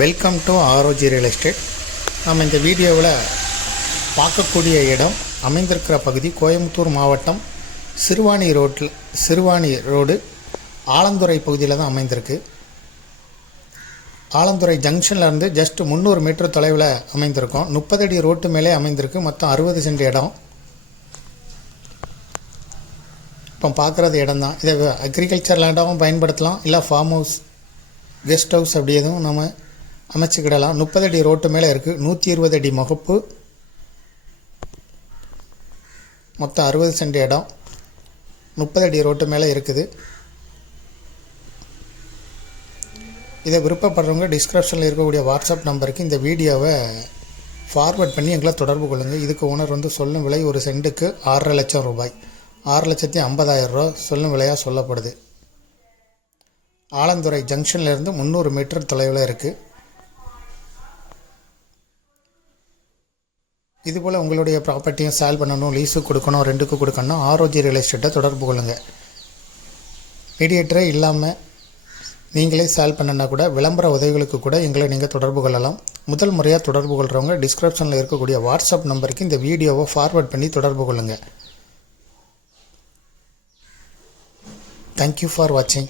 Welcome to ஆரோஜி real estate. நம்ம இந்த வீடியோவில் பார்க்கக்கூடிய இடம் அமைந்திருக்கிற பகுதி கோயம்புத்தூர் மாவட்டம் சிறுவாணி ரோடு ஆலந்துறை பகுதியில் தான் அமைந்திருக்கு. ஆலந்துறை ஜங்ஷன்லேருந்து ஜஸ்ட் 300 மீட்டர் தொலைவில் அமைந்திருக்கும். 30 அடி ரோட்டு மேலே அமைந்திருக்கு. மொத்தம் 60 சென்ட் இடம். இப்போ பார்க்குறது இடம் தான். இதை அக்ரிகல்ச்சர் லேண்டாகவும் பயன்படுத்தலாம், இல்லை ஃபார்ம் ஹவுஸ், கெஸ்ட் ஹவுஸ் அப்படி எதுவும் நம்ம அமைச்சிக்கிடலாம். 30 அடி ரோட்டு மேலே இருக்குது. 120 அடி முகப்பு. மொத்தம் 60 சென்ட் இடம் 30 அடி ரோட்டு மேலே இருக்குது. இதை விருப்பப்படுறவங்க டிஸ்கிரிப்ஷனில் இருக்கக்கூடிய வாட்ஸ்அப் நம்பருக்கு இந்த வீடியோவை ஃபார்வர்ட் பண்ணி எங்களை தொடர்பு கொள்ளுங்கள். இதுக்கு ஓனர் சொல்லும் விலை ஒரு சென்ட்டுக்கு 6.5 லட்சம் ரூபாய், 6,50,000 ரூபா சொல்லும் விலையாக சொல்லப்படுது. ஆலந்துறை ஜங்ஷன்லேருந்து 300 மீட்டர் தொலைவில் இருக்குது. இதுபோல் உங்களுடைய ப்ராப்பர்ட்டியும் சேல் பண்ணணும், லீஸுக்கு கொடுக்கணும், ரெண்டுக்கு கொடுக்கணும், ஆரோஜி ரியல் எஸ்டேட்டை தொடர்பு கொள்ளுங்கள். மீடியேட்டரே இல்லாமல் நீங்களே சேல் பண்ணனா கூட விளம்பர உதவிகளுக்கு கூட எங்களை நீங்கள் தொடர்பு கொள்ளலாம். முதல் முறையாக தொடர்பு கொள்கிறவங்க டிஸ்கிரிப்ஷனில் இருக்கக்கூடிய வாட்ஸ்அப் நம்பருக்கு இந்த வீடியோவை ஃபார்வர்ட் பண்ணி தொடர்பு கொள்ளுங்கள். தேங்க்யூ ஃபார் வாட்சிங்.